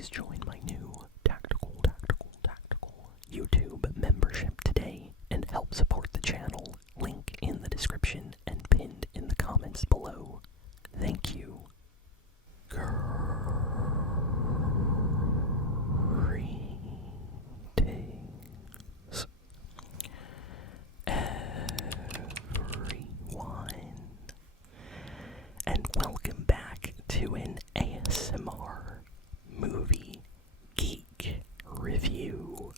please join my new tactical YouTube membership today and help support the channel. Link in the description and pinned in the comments below. Thank you. Greetings, everyone, and welcome back to an ASMR Movie Geek review.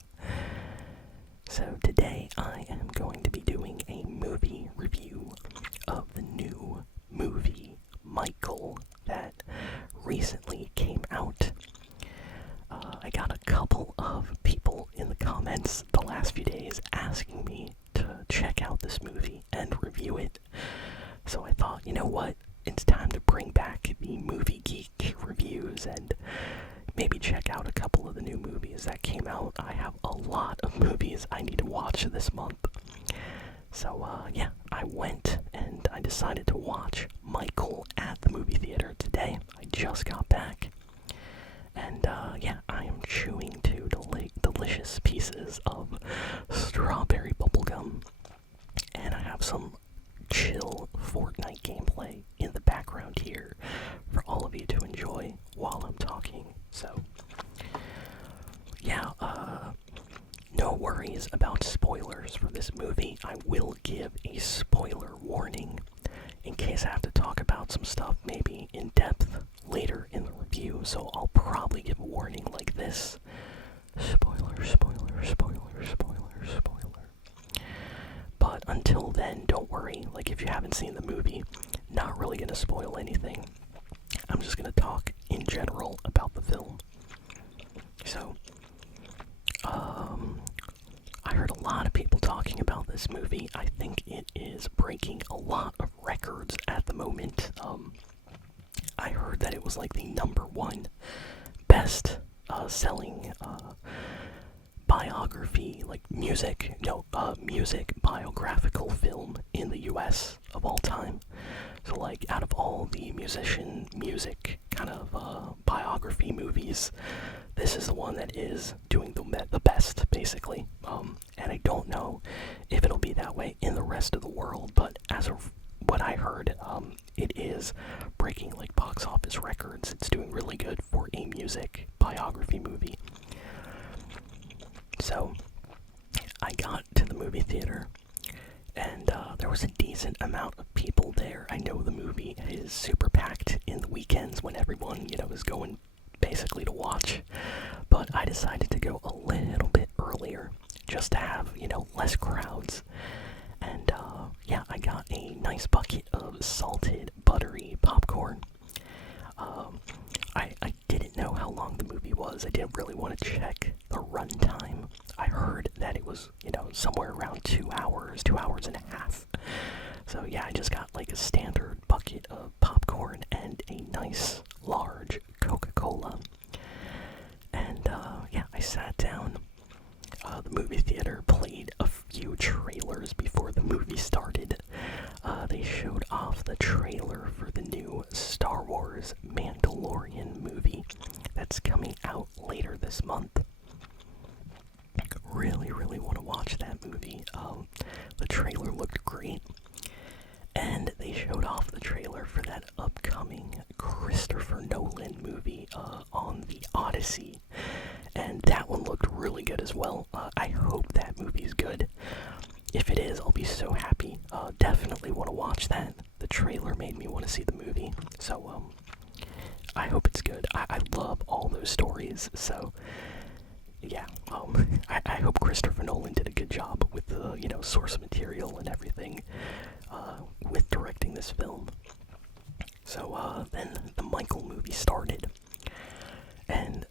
So today I am going to be doing a movie review of the new movie Michael that recently came out. I got a couple of people in the comments the last few days asking me to check out this movie and review it. So I thought, you know what? It's time to bring back the Movie Geek reviews and maybe check out a couple of the new movies that came out. I have a lot of movies I need to watch this month. So, yeah, I went and I decided to watch Michael at the movie theater today. I just got back. And, yeah, I am chewing two delicious pieces of strawberry bubblegum. And I have some chill Fortnite gameplay in the background here for all of you to enjoy while I'm talking. So, yeah, no worries about spoilers for this movie. I will give a spoiler warning in case I have to talk about some stuff maybe in depth later in the review, so I'll probably give a warning like this. Spoiler, spoiler, spoiler, spoiler, spoiler. But until then, don't worry. Like, if you haven't seen the movie, not really gonna spoil anything. I'm just gonna talk in general about the film. So, I heard a lot of people talking about this movie. I think it is breaking a lot of records at the moment. I heard that it was like the #1 best selling biography, like music biographical film in the US of all time. So like out of all the musician music kind of biography movies, this is the one that is doing the best, basically. And I don't know if it'll be that way in the rest of the world, but as of what I heard, it is breaking like box office records. It's doing really good for a music biography movie. So I got to the movie theater, and there was a decent amount of people there. I know the movie is super packed in the weekends when everyone, is going basically to watch. But I decided to go a little bit earlier just to have, less crowds. And, yeah, I got a nice bucket of salted, buttery popcorn. I didn't know how long the movie was. I didn't really want to check the runtime. I heard that it was, somewhere around 2 hours, 2 hours and a half. So yeah, I just got like a standard bucket of popcorn and a nice large Coca-Cola. And yeah, I sat down. The movie theater played a few trailers before the movie started. They showed off the trailer for the new Star Wars Mandalorian movie that's coming out later this month. Really want to watch that movie. The trailer looked great. And they showed off the trailer for that upcoming Christopher Nolan movie on the Odyssey. And that one looked really good as well. I hope that movie's good. If it is, I'll be so happy. Definitely want to watch that. The trailer made me want to see the movie. So, I hope it's good. I love all those stories. So, yeah. I hope Christopher Nolan did a good job with the, source material and everything with directing this film. So, then the Michael movie started. And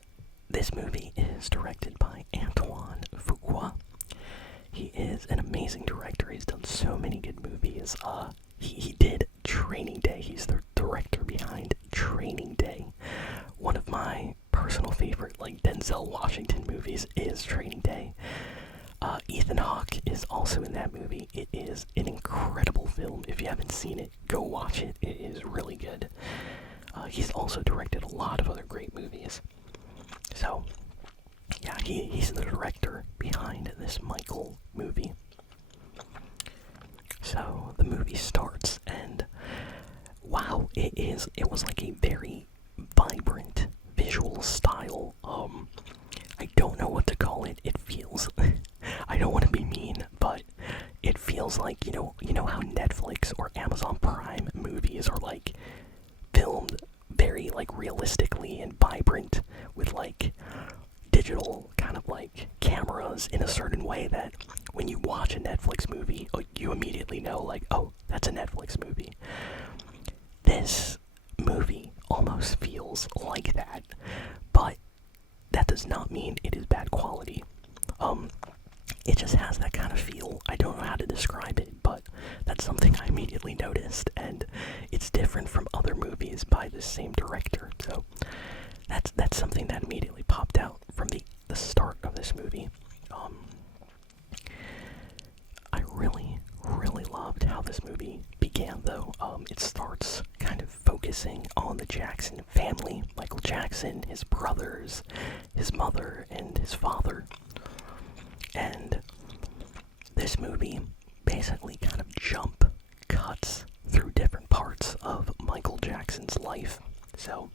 this movie is directed by Antoine Fuqua. He is an amazing director. He's done so many good movies. He did Training Day. He's the director behind Training Day. One of my personal favorite, like, Denzel Washington movies is Training Day. Ethan Hawke is also in that movie. It is an incredible film. If you haven't seen it, go watch it. It is really good. He's also directed a lot of other great movies. style. I don't know what to call it. It feels I don't want to be mean, but it feels like, you know how Netflix or Amazon Prime movies are like filmed very like realistically and vibrant with like digital kind of like cameras in a certain way that when you watch a Netflix movie, you immediately know like, oh, that's a Netflix movie. This movie almost feels like that, but that does not mean it is bad quality. It just has that kind of feel. I don't know how to describe it, but that's something I immediately noticed, and it's different from other movies by the same director. So that's something that immediately popped out from the start of this movie. I really loved how this movie began, though. It starts kind of focusing on the Jackson family. Michael Jackson, his brothers, his mother, and his father. And this movie basically kind of jump cuts through different parts of Michael Jackson's life. So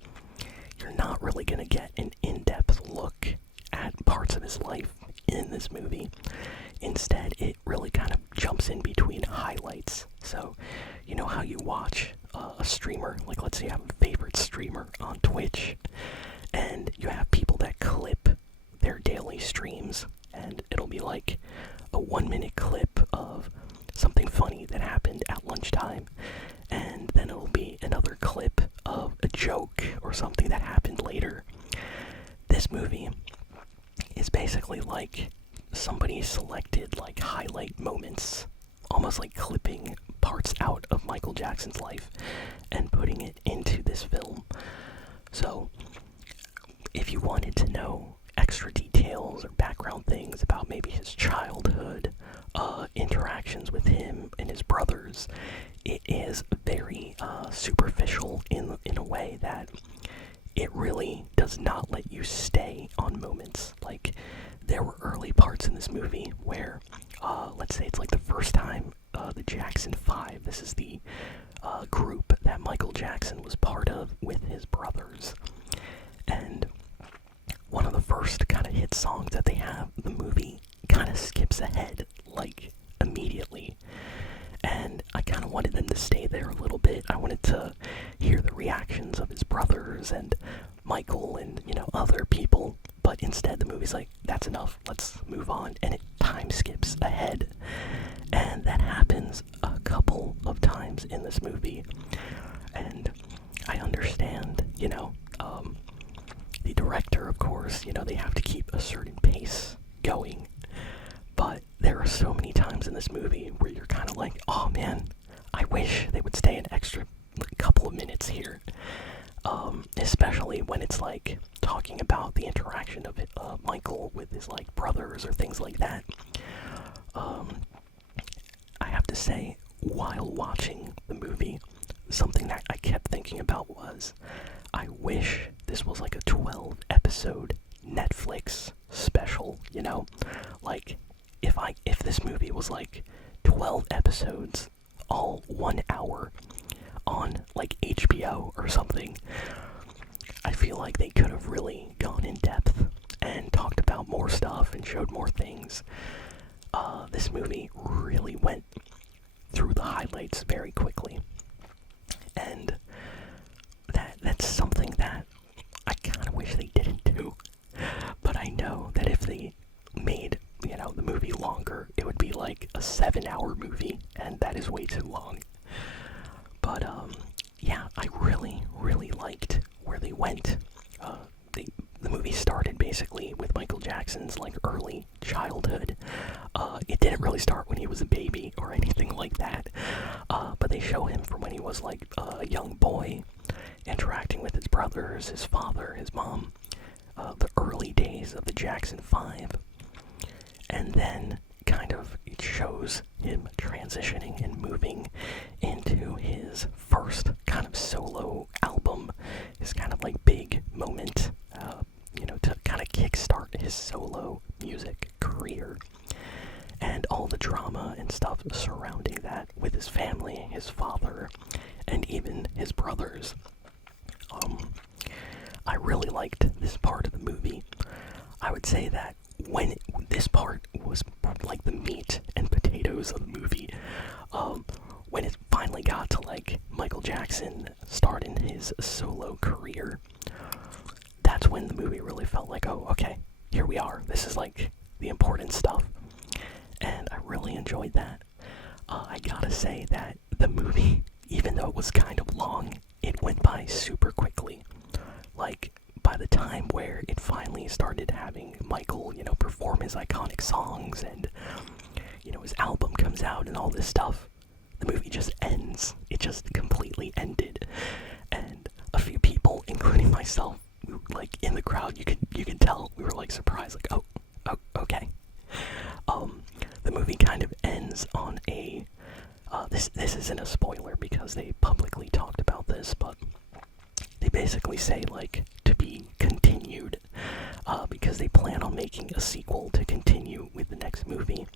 you're not really going to get an in-depth look at parts of his life in this movie. Instead, it really kind of jumps in between highlights. So, you know how you watch a streamer, like let's say you have a favorite streamer on Twitch, and you have people that clip their daily streams, and it'll be like a 1-minute clip of something funny that happened at lunchtime, and then it'll be another clip of a joke or something that happened later. This movie is basically like somebody selected like highlight moments, almost like clipping parts out of Michael Jackson's life and putting it into this film. So if you wanted to know extra details or background things about maybe his childhood, interactions with him and his brothers, it is very superficial in a way that it really does not let you stay on moments. Like, there were early parts in this movie where, let's say it's like the first time the Jackson 5, this is the group that Michael Jackson was part of with his brothers. And one of the first kind of hit songs that they have, the movie kind of skips ahead, like, immediately. And I kind of wanted them to stay there a little bit. I wanted to hear the reactions of his brothers and Michael and, other people. But instead, the movie's like, that's enough, let's move on. And it time skips ahead. And that happens a couple of times in this movie. And I understand, the director, of course, they have to keep a certain pace going. But there are so many times in this movie where you're kind of like, oh man, I wish they would stay an extra couple of minutes here. Especially when it's like talking about the interaction of Michael with his like brothers or things like that. I have to say, while watching the movie, something that I kept thinking about was, I wish this was like a 12-episode Netflix special, Like, if this movie was like 12 episodes, all 1 hour, on like HBO or something, I feel like they could have really gone in depth and talked about more stuff and showed more things. This movie really went through the highlights very quickly, and that's something that I kind of wish they didn't do. But I know that if they made the movie longer, it would be like a 7-hour movie, and that is way too long. But yeah, I really liked where they went. The movie started basically with Michael Jackson's like early childhood. It didn't really start when he was a baby or anything like that, but they show him from when he was like a young boy, interacting with his brothers, his father, his mom, the early days of the Jackson 5. And then kind of it shows him transitioning and moving into his first kind of solo album, his kind of like big moment, to kind of kickstart his solo music career, and all the drama and stuff surrounding that with his family, his father, and even his brothers. I really liked this part of the movie. I would say that this part was like the meat and potatoes of the movie. When it finally got to like Michael Jackson starting his solo career, that's when the movie really felt like, oh, okay, here we are. This is like the important stuff. And I really enjoyed that. I gotta say that the movie, even though it was kind of long, it went by super quickly. Like, by the time where it finally started having Michael, perform his iconic songs and, his album comes out and all this stuff, the movie just ends. It just completely ended. And a few people, including myself, like in the crowd, you could tell we were like surprised, like, oh, okay. The movie kind of ends on a this isn't a spoiler because they publicly talked about this, but they basically say like to be continued because they plan on making a sequel to continue with the next movie.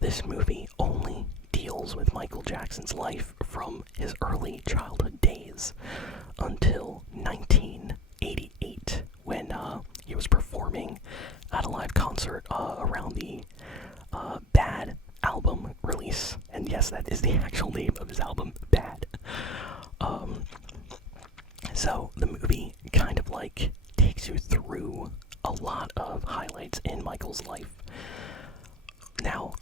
This movie only deals with Michael Jackson's life from his early childhood days until 1988 when he was performing at a live concert around the Bad album release. And yes, that is the actual name of his album, Bad. So the movie kind of like takes you through a lot of highlights in Michael's life. Now,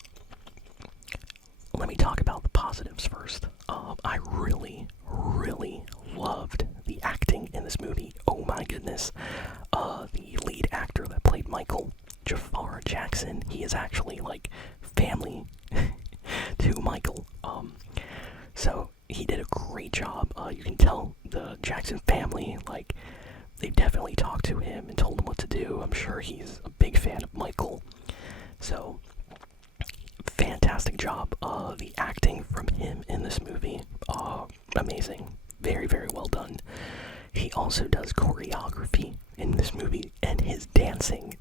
let me talk about the positives first. I really, really loved the acting in this movie. Oh my goodness. The lead actor that played Michael, Jafar Jackson, he is actually like family to Michael. So he did a great job. You can tell the Jackson family, like, they definitely talked to him and told him what to do. I'm sure he's a big fan of Michael. So, fantastic job. The acting from him in this movie, amazing. Very, very well done. He also does choreography in this movie, and his dancing,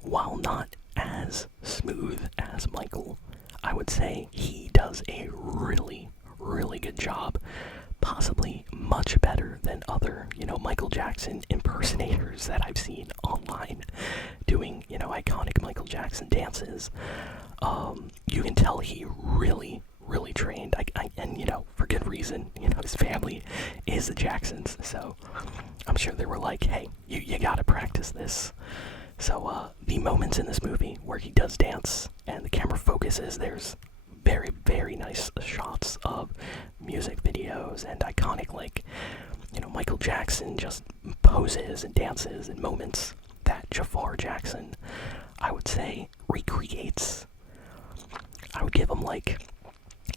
while not as smooth as Michael, I would say he does a really, really good job. Possibly much better than other, Michael Jackson impersonators that I've seen online doing, iconic Michael Jackson dances. You can tell he really, really trained, and, for good reason. His family is the Jacksons, so I'm sure they were like, hey, you gotta practice this. So, the moments in this movie where he does dance and the camera focuses, there's very, very nice shots of music videos and iconic, like, Michael Jackson just poses and dances and moments that Jafar Jackson, I would say, recreates. I would give him, like,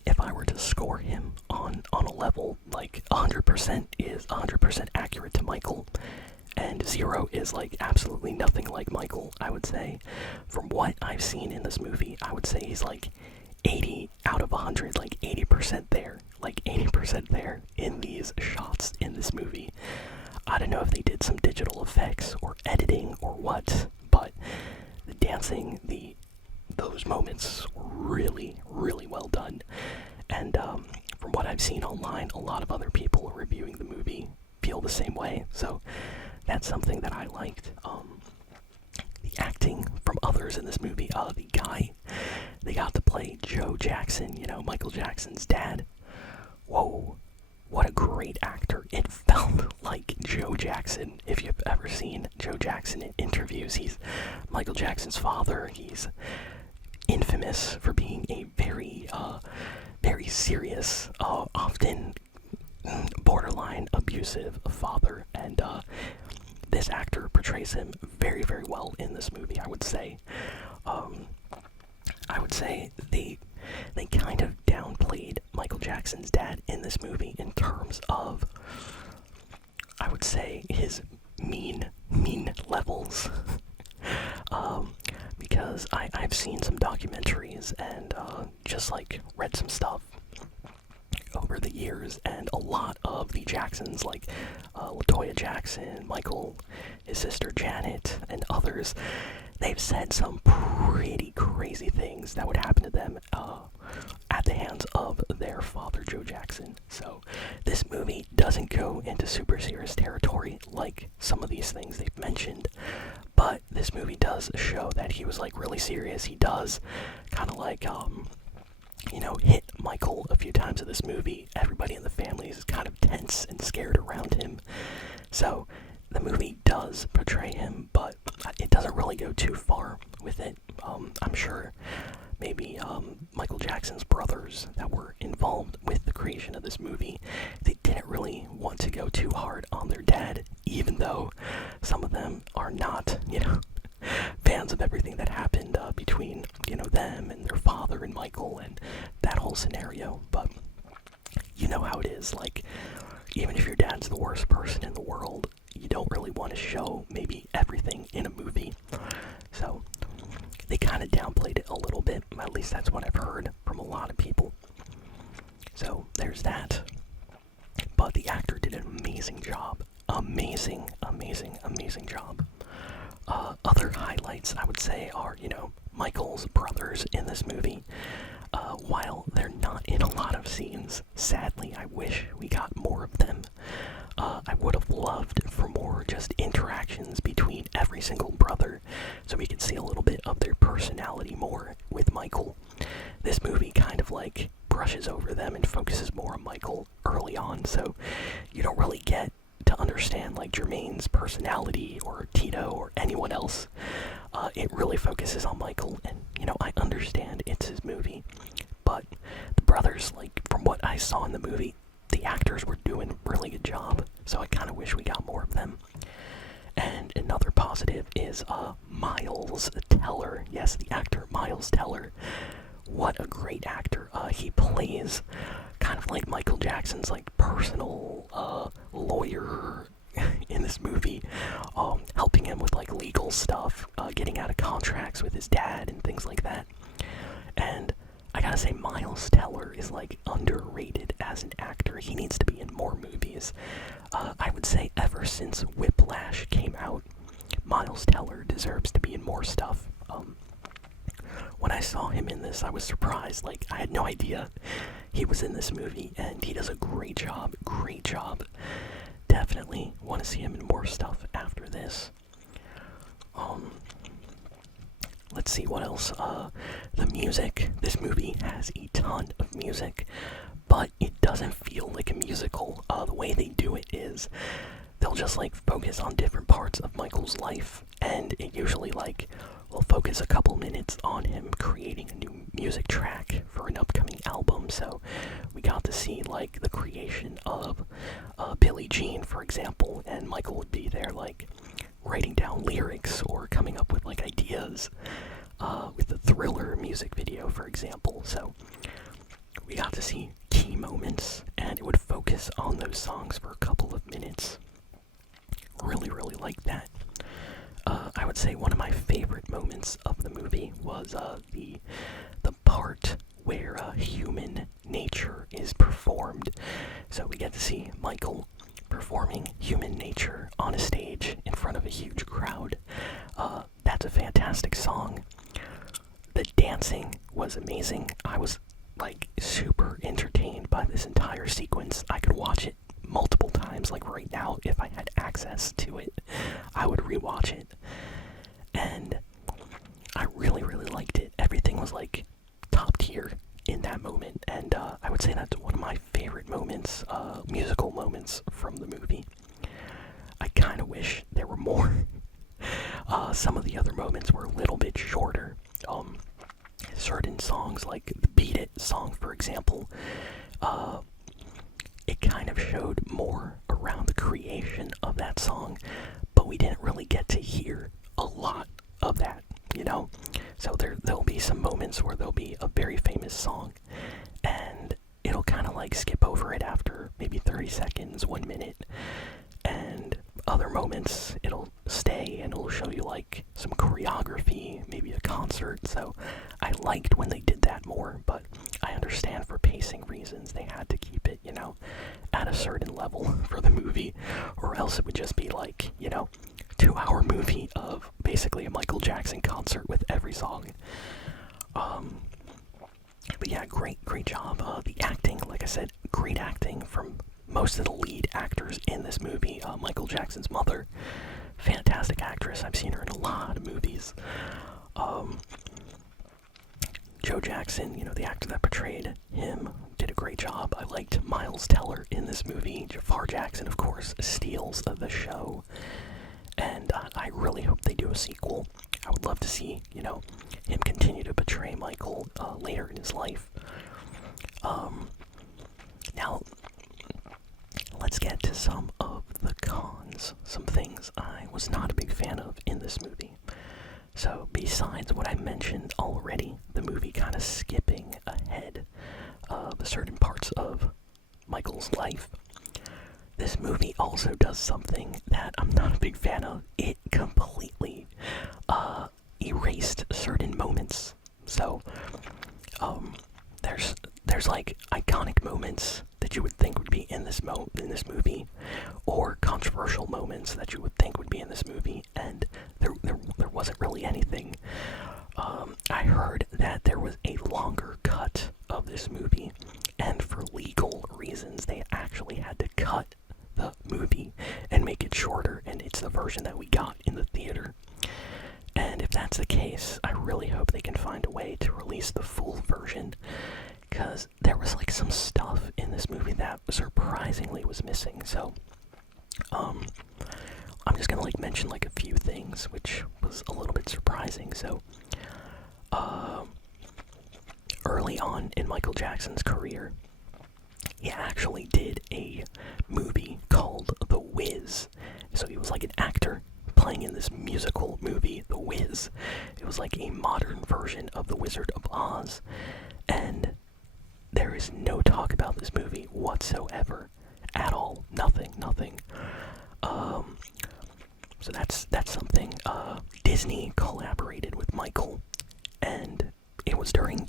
if I were to score him on a level, like 100% is 100% accurate to Michael, and 0 is like absolutely nothing like Michael, I would say. From what I've seen in this movie, I would say he's like 80 out of 100, like 80% there. Like 80% there in these shots in this movie. I don't know if they did some digital effects or editing or what, but the dancing, those moments were really, really well done. And from what I've seen online, a lot of other people reviewing the movie feel the same way. So that's something that I liked. The acting from others in this movie, the guy they got to play, Joe Jackson, Michael Jackson's dad. Whoa, what a great actor. It felt like Joe Jackson. If you've ever seen Joe Jackson in interviews, he's Michael Jackson's father. He's infamous for being a very, very serious, often borderline abusive father, and this actor portrays him very, very well in this movie, I would say. I would say they kind of downplayed Michael Jackson's dad in this movie in terms of, I would say, his mean levels. Because I've seen some documentaries and just like read some stuff over the years, and a lot of the Jacksons, like LaToya Jackson, Michael, his sister Janet, and others, they've said some pretty crazy things that would happen to them at the hands of their father, Joe Jackson. So this movie doesn't go into super serious territory like some of these things they've mentioned, but this movie does show that he was like really serious. He does kind of like hit Michael a few times in this movie. Everybody in the family is kind of tense and scared around him. So the movie does portray him, but it doesn't really go too far with it. I'm sure maybe Michael Jackson's brothers that were involved with the creation of this movie, they didn't really want to go too hard on their dad, even though some of them are not, fans of everything that happened between, them and their father and Michael and that whole scenario. But you know how it is, like, even if your dad's the worst person in the world, you don't really want to show maybe everything in a movie. So they kind of downplayed it a little bit. At least that's what I've heard from a lot of people. So there's that. But the actor did an amazing job. Amazing job. Other highlights, I would say, are, Michael's brothers in this movie. While they're not in a lot of scenes, sadly, I wish we got more of them. I would have loved for more just interactions between every single brother, so we could see a little bit of their personality more with Michael. This movie kind of like brushes over them and focuses more on Michael early on, so you don't really get to understand like Jermaine's personality or Tito or anyone else. It really focuses on Michael, and I understand it's his movie, but the brothers, like from what I saw in the movie, the actors were doing a really good job, so I kind of wish we got more of them. And another positive is Miles Teller. Yes, the actor Miles Teller. What a great actor. He plays kind of like Michael Jackson's like personal lawyer in this movie, helping him with like legal stuff, getting out of contracts with his dad and things like that. And I gotta say, Miles Teller is like underrated as an actor. He needs to be in more movies. I would say ever since Whiplash came out, Miles Teller deserves to be in more stuff. When I saw him in this, I was surprised. Like, I had no idea he was in this movie, and he does a great job. Definitely want to see him in more stuff after this. Let's see what else. The music. This movie has a ton of music, but it doesn't feel like a musical. The way they do it is they'll just like focus on different parts of Michael's life, and it usually like will focus a couple minutes on him creating a new music track for an upcoming album. So we got to see like the creation of Billie Jean, for example, and Michael would be there like writing down lyrics or coming up with like ideas with the Thriller music video, for example. So we got to see key moments, and it would focus on those songs for a couple of minutes. Really like that. I would say one of my favorite moments of the movie was the part where Human Nature is performed. So we get to see Michael performing Human Nature on a stage in front of a huge crowd. That's a fantastic song. The dancing was amazing. I was like super entertained by this entire sequence. I could watch it multiple times, like right now. If I had access to it, I would rewatch it. And I really liked it. Everything was like top tier in that moment, and I would say that's one of my favorite moments, musical moments from the movie. I kind of wish there were more. Some of the other moments were a little bit shorter. Certain songs, like the Beat It song, for example, it kind of showed more around the creation of that song, but we didn't really get to hear a lot of that, So there'll be some moments where there'll be a very famous song, and it'll kind of like skip over it after maybe 30 seconds, 1 minute, and other moments it'll stay and it'll show you like some choreography, maybe a concert. So I liked when they did that more, but I understand for pacing reasons they had to keep it, at a certain level for the movie, or else it would just be like, too 2-hour movie of basically a Michael Jackson concert with every song. But yeah, great job. The acting, like I said, great acting from most of the lead actors in this movie. Michael Jackson's mother, fantastic actress. I've seen her in a lot of movies. Joe Jackson, the actor that portrayed him, did a great job. I liked Miles Teller in this movie. Jafar Jackson, of course, steals the show. And I really hope they do a sequel. I would love to see, him continue to portray Michael later in his life. Now, let's get to some of the cons. Some things I was not a big fan of in this movie. So, besides what I mentioned already, the movie kind of skipping ahead of certain parts of Michael's life, this movie also does something that I'm not a big fan of. It completely erased certain moments. So, there's like iconic moments that you would think would be in this movie, or controversial moments that you would think would be in this movie, and there wasn't really anything. I heard that there was a longer cut of this movie, and for legal reasons, they actually had to cut the movie and make it shorter, and it's the version that we got in the theater. And if that's the case, I really hope they can find a way to release the full version, because there was like some stuff in this movie that surprisingly was missing. So I'm just gonna like mention like a few things which was a little bit surprising. So early on in Michael Jackson's career, he actually did a movie called The Wiz. So he was like an actor playing in this musical movie, The Wiz. It was like a modern version of The Wizard of Oz, and there is no talk about this movie whatsoever, at all. Nothing. So that's something. Disney collaborated with Michael, and it was during,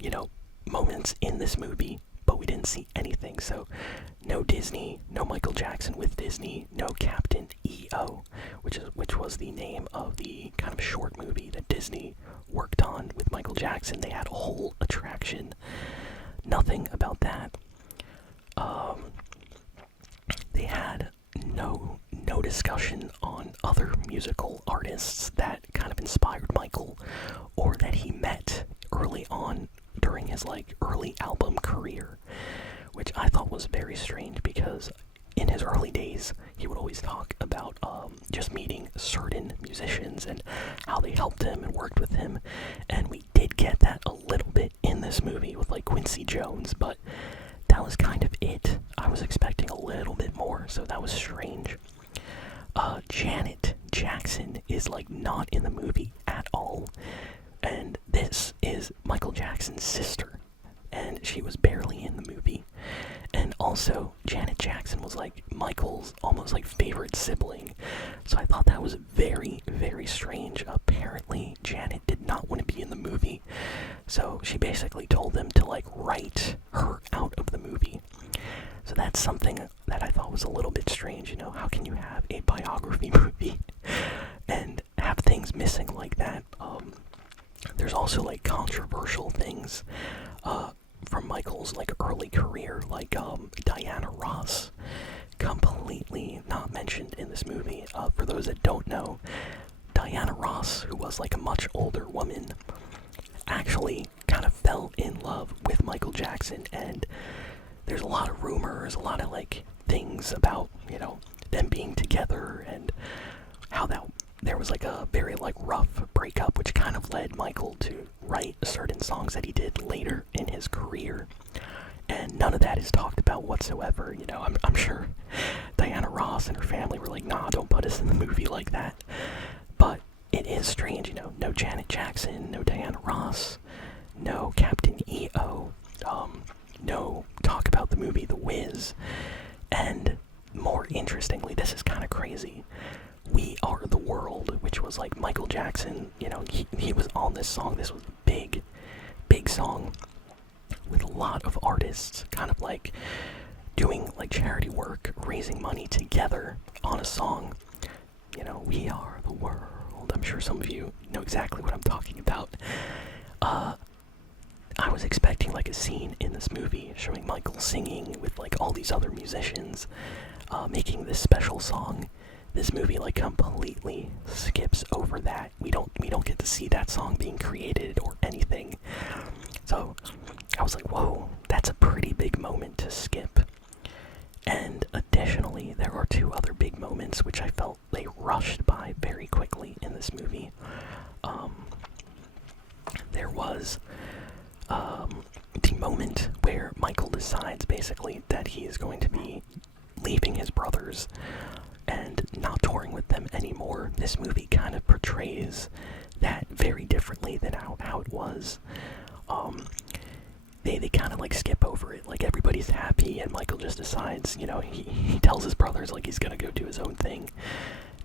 moments in this movie, but we didn't see anything. So no Disney, no Michael Jackson with Disney, no Captain EO, which was the name of the kind of short movie that Disney worked on with Michael Jackson. They had a whole attraction. Nothing about that. They had no discussion on other musical artists that kind of inspired Michael, or that he met early on during his like early album career, which I thought was very strange, because in his early days he would always talk about just meeting certain musicians and how they helped him and worked with him, and we did get that a little bit in this movie with like Quincy Jones, but that was kind of it. I was expecting a little bit more, so that was strange. Janet Jackson is like not in the movie at all, and this is Michael Jackson's sister, and she was barely in the movie. And also, Janet Jackson was like Michael's almost like favorite sibling, so I thought that was very, very strange. Apparently, Janet did not want to be in the movie, so she basically told them to like write her out of the movie. So that's something that I thought was a little bit strange. How can you have a biography movie and have things missing like that? There's also like controversial things from Michael's like early career, like Diana Ross, completely not mentioned in this movie. For those that don't know, Diana Ross, who was like a much older woman, actually kind of fell in love with Michael Jackson, and there's a lot of rumors, a lot of like things about them being together, and how that there was like a very like rough breakup, which kind of led Michael to write certain songs that he did later in his career. And none of that is talked about whatsoever. I'm sure Diana Ross and her family were like, nah, don't put us in the movie like that. But it is strange, no Janet Jackson, no Diana Ross, no Captain EO, no talk about the movie The Wiz. And more interestingly, this is kind of crazy, We Are the World, which was like Michael Jackson, he was on this song. This was a big song with a lot of artists kind of like doing like charity work, raising money together on a song. We are the world. I'm sure some of you know exactly what I'm talking about. I was expecting like a scene in this movie showing Michael singing with like all these other musicians, making this special song. This movie like completely skips over that. We don't get to see that song being created or anything. So I was like, whoa, that's a pretty big moment to skip. And additionally, there are two other big moments which I felt they rushed by very quickly in this movie. There was the moment where Michael decides basically that he is going to be leaving his brothers and not touring with them anymore. This movie kind of portrays that very differently than how it was. They kind of like skip over it, like everybody's happy and Michael just decides, he tells his brothers like he's gonna go do his own thing.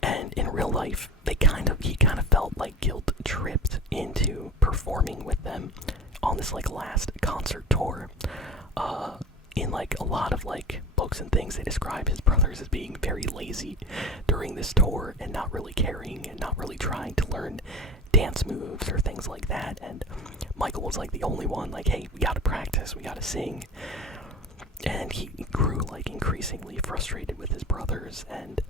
And in real life, he kind of felt like guilt tripped into performing with them on this like last concert tour. In like a lot of like books and things, they describe his brothers as being very lazy during this tour and not really caring and not really trying to learn dance moves or things like that. And Michael was like the only one like, hey, we gotta practice, we gotta sing. And he grew like increasingly frustrated with his brothers, and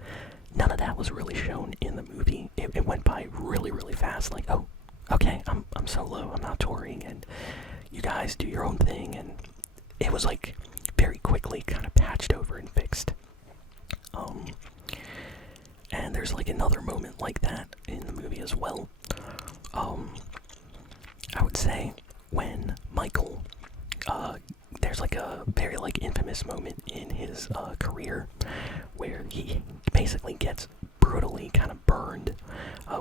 none of that was really shown in the movie. It went by really, really fast, like, oh, okay, I'm solo, I'm not touring, and you guys do your own thing. And it was like very quickly kind of patched over and fixed. And there's like another moment like that in the movie as well. I would say when Michael, there's like a very like infamous moment in his career where he basically gets brutally kind of burned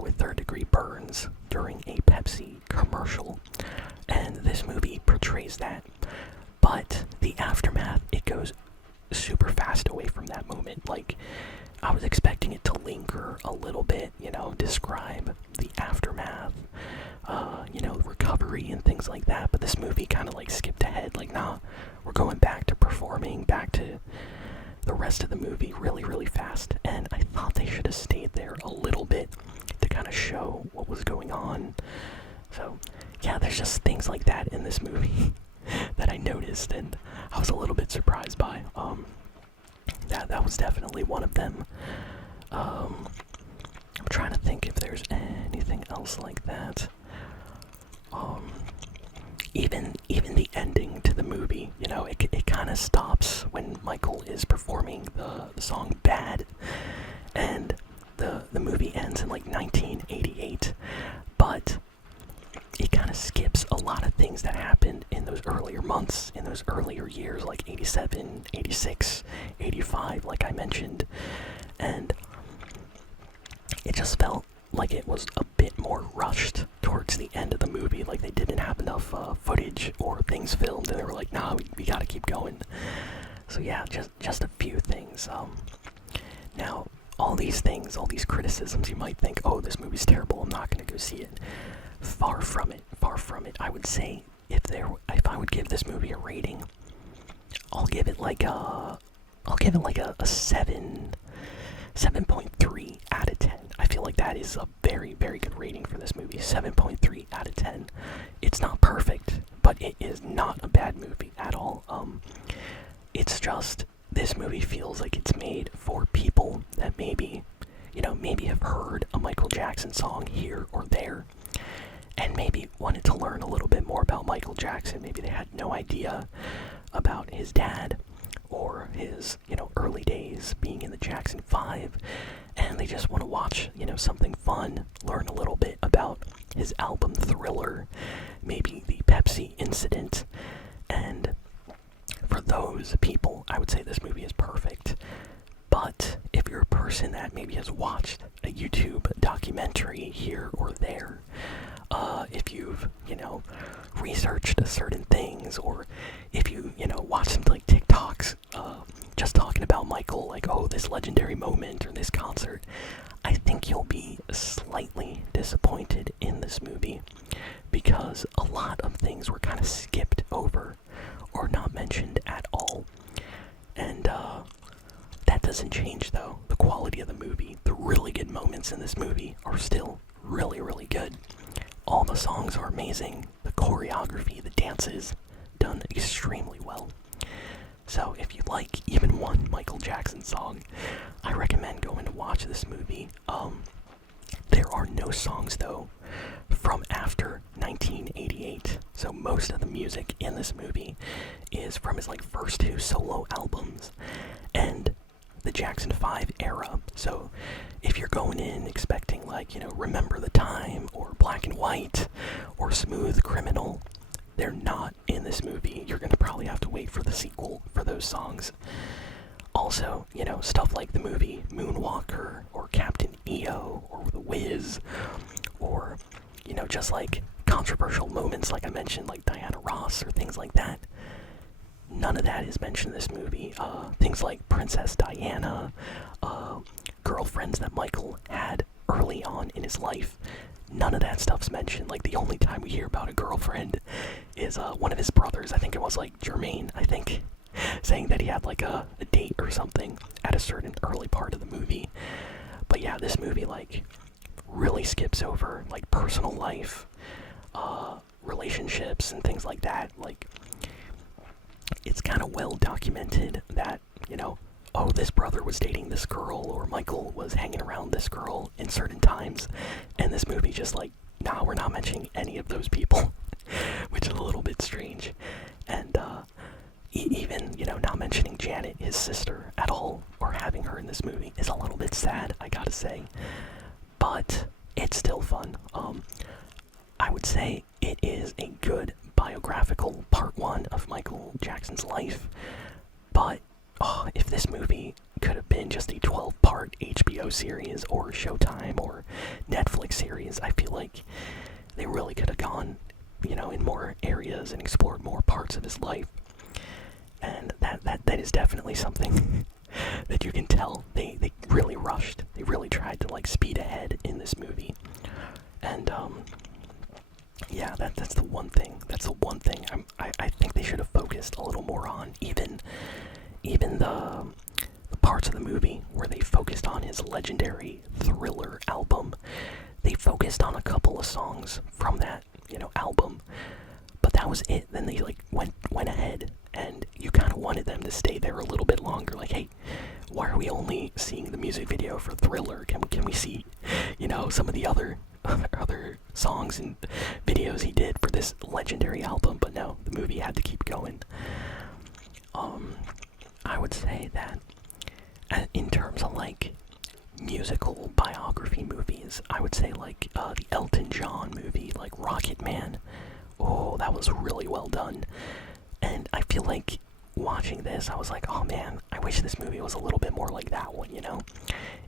with third-degree burns during a Pepsi commercial, and this movie portrays that. But the aftermath, it goes super fast away from that moment. Like, I was expecting it to linger a little bit, describe the aftermath, recovery and things like that. But this movie kind of like skipped ahead, like, nah, we're going back to performing, back to the rest of the movie really, really fast. And I thought they should have stayed there a little bit to kind of show what was going on. So, yeah, there's just things like that in this movie that I noticed, and I was a little bit surprised by. That was definitely one of them. I'm trying to think if there's anything else like that. Even the ending to the movie, it kind of stops when Michael is performing the song Bad, and the movie ends in like 1988, but it kind of skips a lot of things that happened in those earlier months, in those earlier years, like 87, 86, 85, like I mentioned. And it just felt like it was a bit more rushed towards the end of the movie, like they didn't have enough footage or things filmed, and they were like, nah, we gotta keep going. So yeah, just a few things. Now, all these things, all these criticisms, you might think, oh, this movie's terrible, I'm not gonna go see it. Far from it, far from it. I would say if I would give this movie a rating, I'll give it like a 7.3 out of 10. I feel like that is a very, very good rating for this movie. 7.3 out of 10. It's not perfect, but it is not a bad movie at all. It's just, this movie feels like it's made for people that maybe have heard a Michael Jackson song here or there, and maybe wanted to learn a little bit more about Michael Jackson. Maybe they had no idea about his dad or his, early days being in the Jackson 5, and they just want to watch, something fun, learn a little bit about his album Thriller, maybe the Pepsi incident. And for those people, I would say this movie is perfect. But if you're a person that maybe has watched a YouTube documentary here or there, if you've, researched certain things, or if you, watch some like TikToks, just talking about Michael, like, oh, this legendary moment or this concert, I think you'll be slightly disappointed in this movie, because a lot of things were kind of skipped over or not mentioned at all. And that doesn't change, though, the quality of the movie, the really good moments still really, really good. All the songs are amazing. The choreography, the dances, done extremely well. So if you like even one Michael Jackson song, I recommend going to watch this movie. There are no songs though from after 1988. So most of the music in this movie is from his like first two solo albums and the Jackson 5 era. So if you're going in expecting like, Remember the Time or Black and White or Smooth Criminal, they're not in this movie. You're gonna probably have to wait for the sequel for those songs. Also, stuff like the movie Moonwalker or Captain EO or The Wiz or, just like controversial moments like I mentioned, like Diana Ross or things like that. None of that is mentioned in this movie. Things like Princess Diana, girlfriends that Michael had early on in his life. None of that stuff's mentioned. Like, the only time we hear about a girlfriend is one of his brothers, I think it was like Jermaine, I think, saying that he had like a date or something at a certain early part of the movie. But yeah, this movie like really skips over like personal life, relationships and things like that. Like, it's kind of well documented that, oh, this brother was dating this girl or Michael was hanging around this girl in certain times, and this movie just like, nah, we're not mentioning any of those people, which is a little bit strange. And even, not mentioning Janet, his sister, at all, or having her in this movie is a little bit sad, I gotta say. But it's still fun. I would say it is a good biographical part one of Michael Jackson's life. But if this movie could have been just a 12-part HBO series or Showtime or Netflix series, I feel like they really could have gone, in more areas and explored more parts of his life. And that is definitely something that you can tell they really rushed. They really tried to like speed ahead in this movie. And yeah, that's the one thing. That's the one thing I think they should have focused a little more on. Even the parts of the movie where they focused on his legendary Thriller album, they focused on a couple of songs from that, album. But that was it. Then they like went ahead, and you kind of wanted them to stay there a little bit longer. Like, hey, why are we only seeing the music video for Thriller? Can we see, some of the other songs and videos he did for this legendary album? But no, the movie had to keep going. I would say that in terms of like musical biography movies, I would say like the Elton John movie, like Rocket Man. Oh, that was really well done. And I feel like watching this, I was like, oh man, I wish this movie was a little bit more like that one,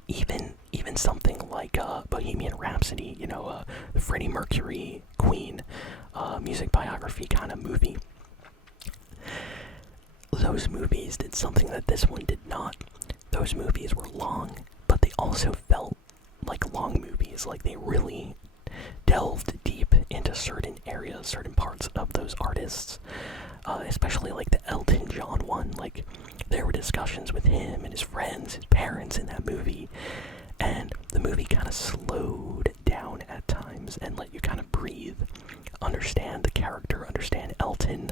Even something like Bohemian Rhapsody, the Freddie Mercury, Queen, music biography kind of movie. Those movies did something that this one did not. Those movies were long, but they also felt like long movies. Like, they really delved deep into certain areas, certain parts of those artists, especially like the Elton John one. Like, there were discussions with him and his friends, his parents in that movie, and the movie kind of slowed down at times and let you kind of breathe, understand the character, understand Elton.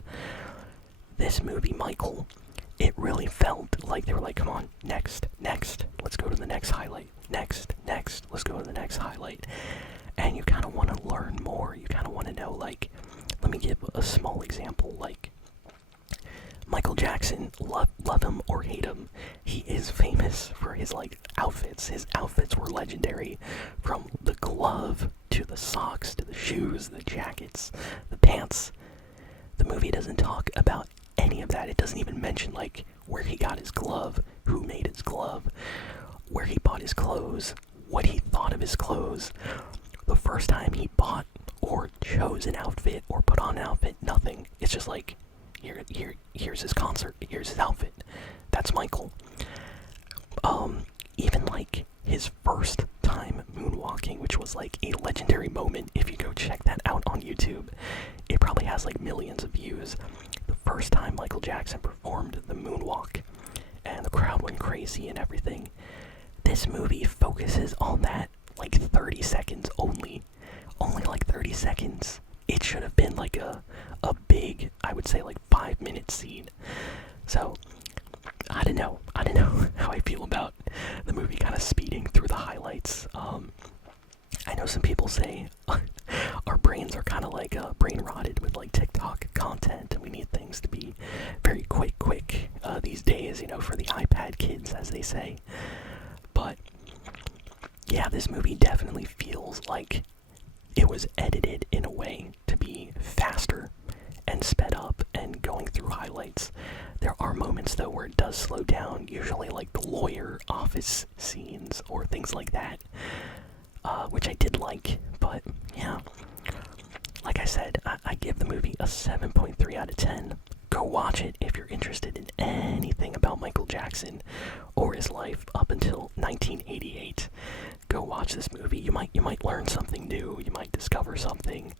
This movie, Michael, it really felt like they were like, come on, next, let's go to the next highlight, next, let's go to the next highlight. And you kind of want to learn more. You kind of want to know, like, let me give a small example. Like, Michael Jackson, love him or hate him, he is famous for his, like, outfits. His outfits were legendary. From the glove, to the socks, to the shoes, the jackets, the pants. The movie doesn't talk about any of that. It doesn't even mention, like, where he got his glove, who made his glove, where he bought his clothes, what he thought of his clothes. The first time he bought or chose an outfit or put on an outfit, nothing. It's just like, here's his concert, here's his outfit. That's Michael. Even like his first time moonwalking, which was like a legendary moment. If you go check that out on YouTube, it probably has like millions of views. The first time Michael Jackson performed the moonwalk, and the crowd went crazy and everything. This movie focuses on that like 30 seconds only like 30 seconds. It should have been like a big, I would say like 5-minute scene. So I don't know how I feel about the movie kind of speeding through the highlights. I know some people say our brains are kind of like brain rotted with like TikTok content, and we need things to be very quick these days, for the iPad kids, as they say. But yeah, this movie definitely feels like it was edited in a way to be faster and sped up and going through highlights. There are moments though where it does slow down, usually like the lawyer office scenes or things like that, which I did like. But yeah, like I said, I give the movie a 7.3 out of 10. Go watch it if you're interested in anything about Michael Jackson or his life up until 1988. Go watch this movie. You might learn something new. You might discover something.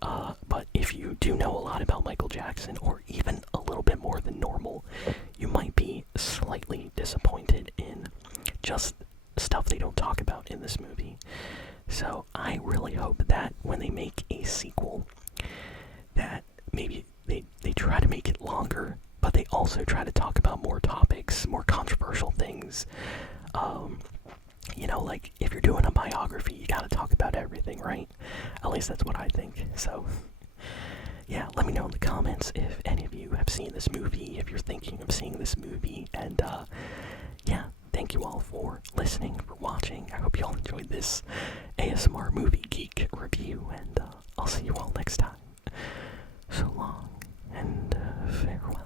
But if you do know a lot about Michael Jackson, or even a little bit more than normal, you might be slightly disappointed in just stuff they don't talk about in this movie. So I really hope that when they make a sequel, that maybe they try to make it longer, but they also try to talk about more topics, more controversial things. Like if you're doing a biography, you gotta talk about everything, right? At least that's what I think. So yeah, let me know in the comments if any of you have seen this movie, if you're thinking of seeing this movie, and yeah, thank you all for listening, for watching. I hope you all enjoyed this ASMR Movie Geek review, and I'll see you all next time. So long, and farewell.